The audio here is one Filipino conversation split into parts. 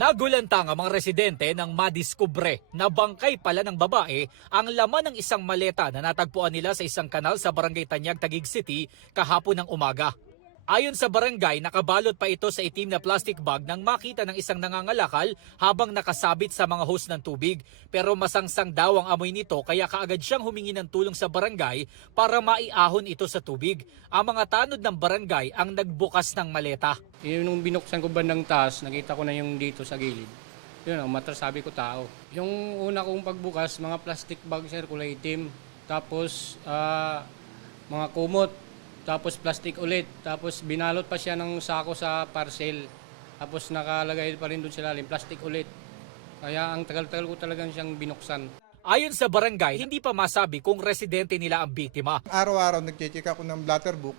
Nagulantang ang mga residente nang madiskubre na bangkay pala ng babae ang laman ng isang maleta na natagpuan nila sa isang kanal sa Barangay Tanyag, Taguig City kahapon ng umaga. Ayon sa barangay, nakabalot pa ito sa itim na plastic bag nang makita ng isang nangangalakal habang nakasabit sa mga hose ng tubig. Pero masangsang daw ang amoy nito kaya kaagad siyang humingi ng tulong sa barangay para maiahon ito sa tubig. Ang mga tanod ng barangay ang nagbukas ng maleta. Yung nung binuksan ko bandang taas, nakita ko na yung dito sa gilid. Yun, ang mata sabi ko tao. Yung una kong pagbukas, mga plastic bag sir, kulay itim. Tapos mga kumot. Tapos plastic ulit. Tapos binalot pa siya ng sako sa parcel. Tapos nakalagay pa rin doon sa lalim, plastic ulit. Kaya ang tagal-tagal ko talagang siyang binuksan. Ayon sa barangay, hindi pa masabi kung residente nila ang biktima. Araw-araw nagche-check ako ng blatter book,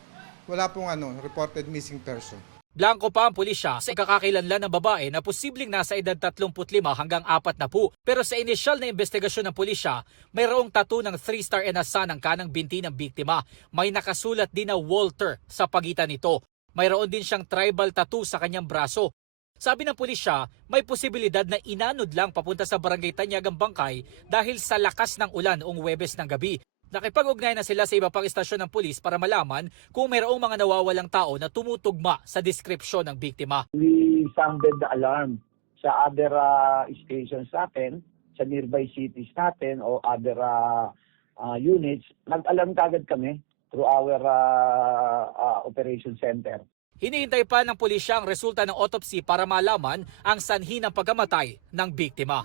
wala pong reported missing person. Blanco pa ang pulisya sa ikakakilanlan ng babae na posibleng nasa edad 35 hanggang 40. Pero sa inisyal na investigasyon ng pulisya, mayroong tattoo ng 3-star and a sun ang kanang binti ng biktima. May nakasulat din na Walter sa pagitan nito. Mayroon din siyang tribal tattoo sa kanyang braso. Sabi ng pulisya, may posibilidad na inanod lang papunta sa Barangay Tanyag ang bangkay dahil sa lakas ng ulan noong Huwebes ng gabi. Nakipag-ugnay na sila sa iba pang istasyon ng pulis para malaman kung mayroong mga nawawalang tao na tumutugma sa deskripsyon ng biktima. We sounded the alarm sa other stations natin, sa nearby cities natin o other units. Nag-alarm kagad kami through our operation center. Hinihintay pa ng pulisya ang resulta ng autopsy para malaman ang sanhi ng pagkamatay ng biktima.